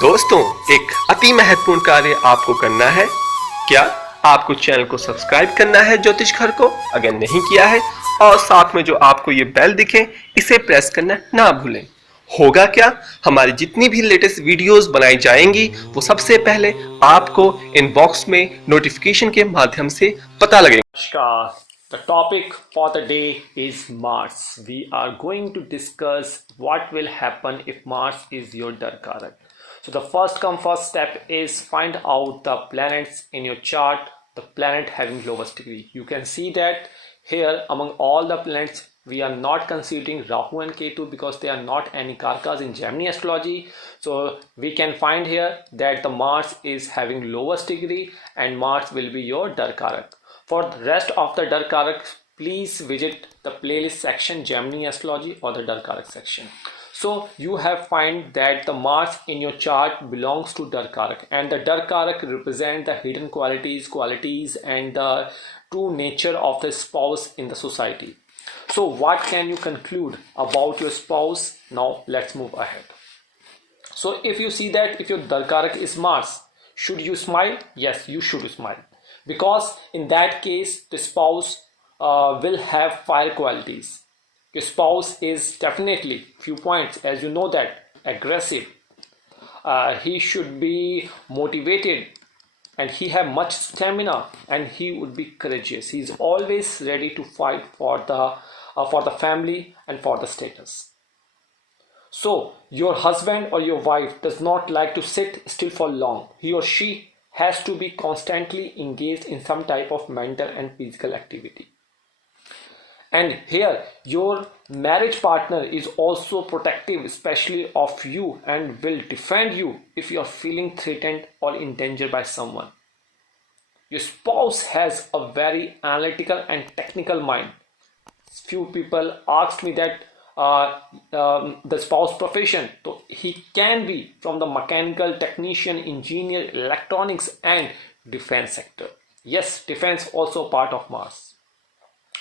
दोस्तों, एक अति महत्वपूर्ण कार्य आपको करना है। क्या आपको चैनल को सब्सक्राइब करना है ज्योतिषघर को, अगर नहीं किया है, और साथ में जो आपको ये बेल दिखे इसे प्रेस करना ना भूलें। होगा क्या, हमारी जितनी भी लेटेस्ट वीडियोस बनाई जाएंगी वो सबसे पहले आपको इनबॉक्स में नोटिफिकेशन के माध्यम से पता लगेगा। Namaskar. The topic for the day is Mars. We are going to discuss what will happen if Mars is your Darkarak. So the first come first step is find out the planets in your chart, the planet having lowest degree. You can see that here among all the planets we are not considering Rahu and Ketu because they are not any Karakas in Gemini astrology. So we can find here that the Mars is having lowest degree and Mars will be your Darkarak. For the rest of the Darkarak, please visit the playlist section Gemini astrology or the Darkarak section. So you have find that the Mars in your chart belongs to Darkarak, and the Darkarak represent the hidden qualities and the true nature of the spouse in the society. So what can you conclude about your spouse? Now let's move ahead. So if you see that if your Darkarak is Mars, should you smile? Yes, you should smile, because in that case the spouse will have fire qualities. Your spouse is definitely few points, as you know, that aggressive. He should be motivated and he have much stamina and he would be courageous. He is always ready to fight for the family and for the status. So your husband or your wife does not like to sit still for long. He or she has to be constantly engaged in some type of mental and physical activity. And here your marriage partner is also protective, especially of you, and will defend you if you are feeling threatened or in danger by someone. Your spouse has a very analytical and technical mind. Few people asked me that the spouse profession, so he can be from the mechanical, technician, engineer, electronics and defense sector. Yes, defense also part of Mars.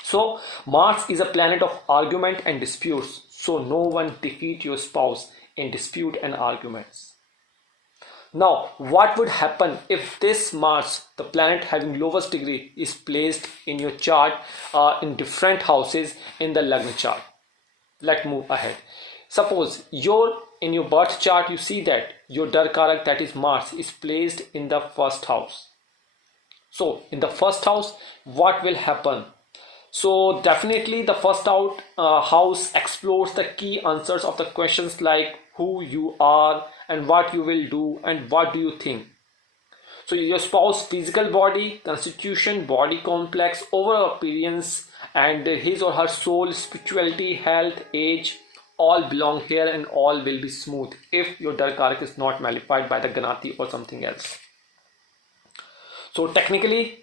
So Mars is a planet of argument and disputes, so no one defeat your spouse in dispute and arguments. Now what would happen if this Mars, the planet having lowest degree, is placed in your chart in different houses in the Lagna chart? Let's move ahead. Suppose in your birth chart you see that your Darkarak, that is Mars, is placed in the first house. So in the first house what will happen? So definitely the first house explores the key answers of the questions like who you are and what you will do and what do you think. So your spouse physical body, constitution, body complex, overall appearance, and his or her soul, spirituality, health, age, all belong here and all will be smooth if your Darkarak is not malified by the Ganati or something else. So technically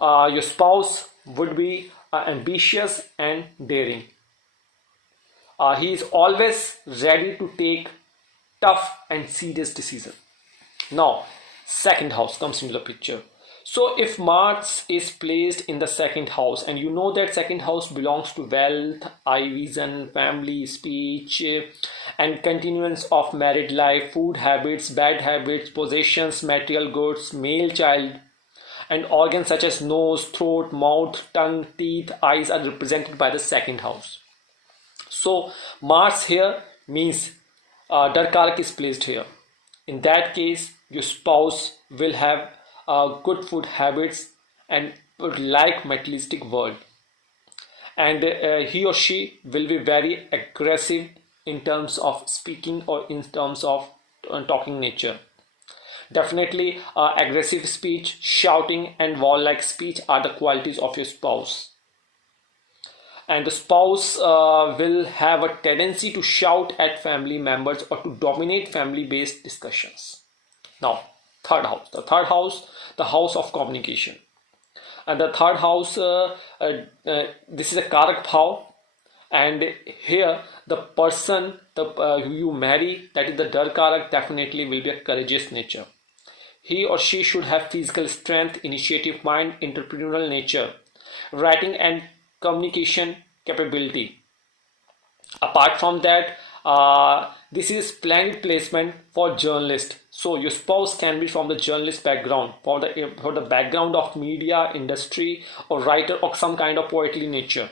your spouse would be ambitious and daring. He is always ready to take tough and serious decisions. Now second house comes into the picture. So if Mars is placed in the second house, and you know that second house belongs to wealth, eye vision, family, speech, and continuance of married life, food habits, bad habits, possessions, material goods, male child, and organs such as nose, throat, mouth, tongue, teeth, eyes are represented by the second house. So Mars here means Darkarak is placed here. In that case your spouse will have good food habits and would like materialistic world, and he or she will be very aggressive in terms of speaking or in terms of talking nature. Definitely aggressive speech, shouting and wall-like speech are the qualities of your spouse. And the spouse will have a tendency to shout at family members or to dominate family-based discussions. Now third house, the house of communication. And the third house, this is a Karak Bhav, and here the person who you marry, that is the Darkarak, definitely will be a courageous nature. He or she should have physical strength, initiative mind, entrepreneurial nature, writing and communication capability. Apart from that, This is splendid placement for journalists. So your spouse can be from the journalist background, for the background of media industry, or writer, or some kind of poetry nature.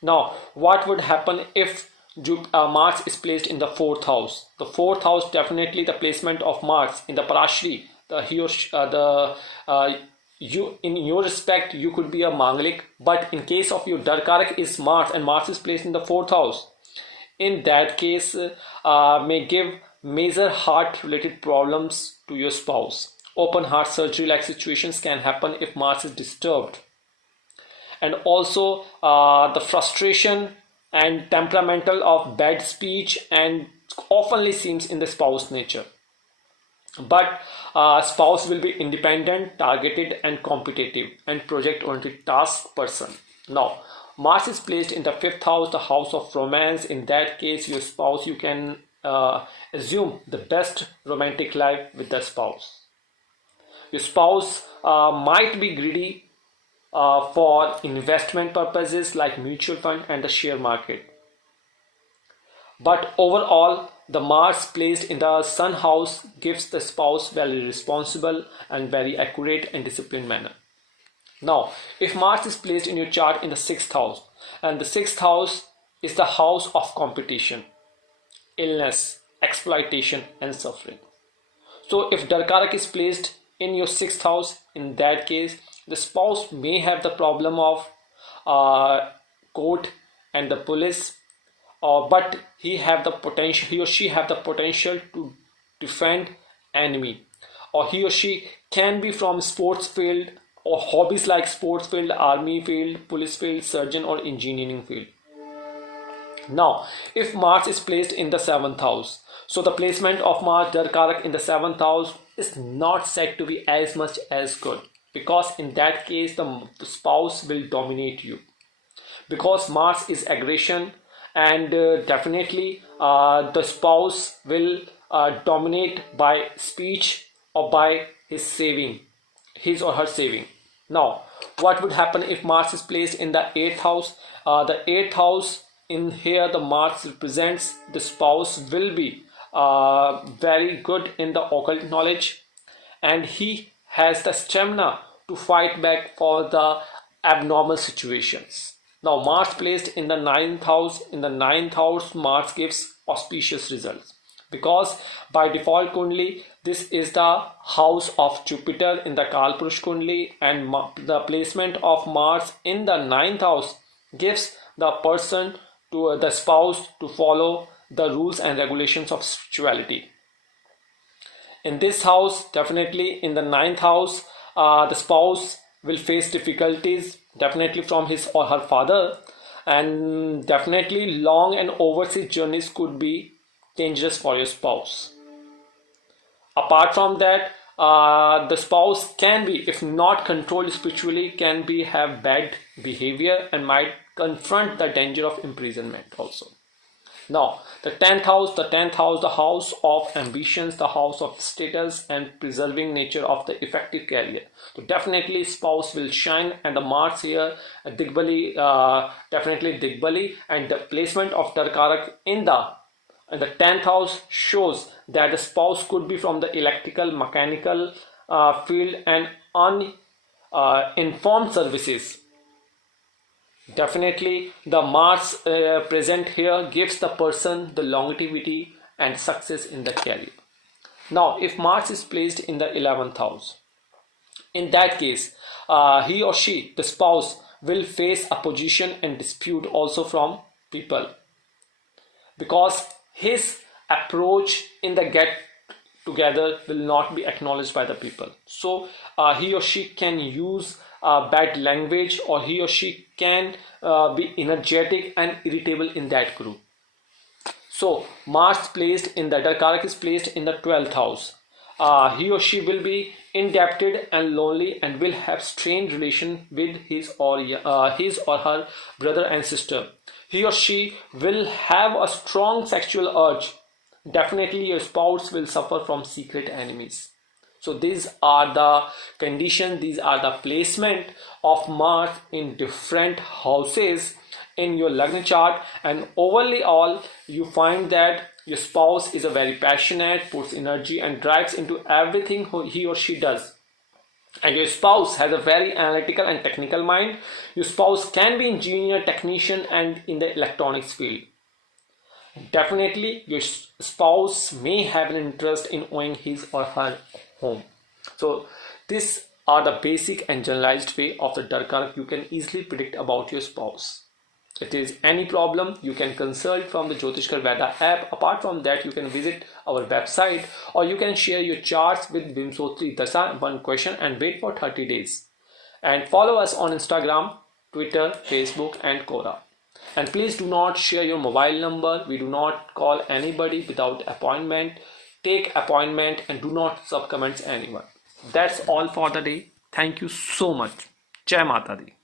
Now, what would happen if Mars is placed in the fourth house? The fourth house, definitely the placement of Mars in the Parashri. You, in your respect, you could be a Manglik, but in case of your Darkarak is Mars and Mars is placed in the fourth house, in that case may give major heart related problems to your spouse. Open heart surgery like situations can happen if Mars is disturbed. And also the frustration and temperamental of bad speech and oftenly seems in the spouse nature. But spouse will be independent, targeted and competitive and project oriented task person. Now Mars is placed in the fifth house, the house of romance. In that case, your spouse, you can assume the best romantic life with the spouse. Your spouse might be greedy for investment purposes like mutual fund and the share market. But overall, the Mars placed in the Sun house gives the spouse very responsible and very accurate and disciplined manner. Now, if Mars is placed in your chart in the sixth house, and the sixth house is the house of competition, illness, exploitation, and suffering. So, if Darkarak is placed in your sixth house, in that case, the spouse may have the problem of court and the police, but he or she have the potential to defend enemy, or he or she can be from sports field or hobbies like sports field, army field, police field, surgeon or engineering field. Now, if Mars is placed in the seventh house, so the placement of Mars Darkarak in the seventh house is not said to be as much as good, because in that case the spouse will dominate you, because Mars is aggression, and definitely the spouse will dominate by speech or by his or her saving. Now, what would happen if Mars is placed in the eighth house? The eighth house, in here the Mars represents the spouse will be very good in the occult knowledge, and he has the stamina to fight back for the abnormal situations. Now, Mars placed in the ninth house. In the ninth house, Mars gives auspicious results, because by default Kundli, this is the house of Jupiter in the Kalpurush Kundli, and the placement of Mars in the ninth house gives the person to the spouse to follow the rules and regulations of spirituality. In this house, definitely in the ninth house, the spouse will face difficulties, definitely from his or her father, and definitely long and overseas journeys could be dangerous for your spouse. Apart from that, the spouse can be, if not controlled spiritually, can be have bad behavior and might confront the danger of imprisonment also. Now, the 10th house, the house of ambitions, the house of status and preserving nature of the effective career. So definitely spouse will shine, and the Mars here, Digbali, definitely Digbali, and the placement of Darkarak in the 10th house shows that the spouse could be from the electrical, mechanical field and uninformed services. Definitely the Mars present here gives the person the longevity and success in the career. Now, if Mars is placed in the 11th house, in that case he or she, the spouse, will face opposition and dispute also from people, because his approach in the get together will not be acknowledged by the people. So he or she can use bad language, or he or she can be energetic and irritable in that group. So Mars placed in the Darkarak is placed in the 12th house. He or she will be indebted and lonely and will have strained relation with his or her brother and sister. He or she will have a strong sexual urge. Definitely your spouse will suffer from secret enemies. So these are the conditions, these are the placement of Mars in different houses in your Lagna chart, and overall you find that Your spouse is a very passionate, puts energy and drives into everything he or she does. And your spouse has a very analytical and technical mind. Your spouse can be engineer, technician, and in the electronics field. Definitely, your spouse may have an interest in owning his or her home. So, these are the basic and generalized way of the Darakaraka you can easily predict about your spouse. If there is any problem, you can consult from the Jyotishgher Veda app. Apart from that, you can visit our website or you can share your charts with Vimsotri Dasa, one question, and wait for 30 days. And follow us on Instagram, Twitter, Facebook, and Quora. And please do not share your mobile number. We do not call anybody without appointment. Take appointment and do not subcomments anyone. That's all for the day. Thank you so much. Jai Mata Di.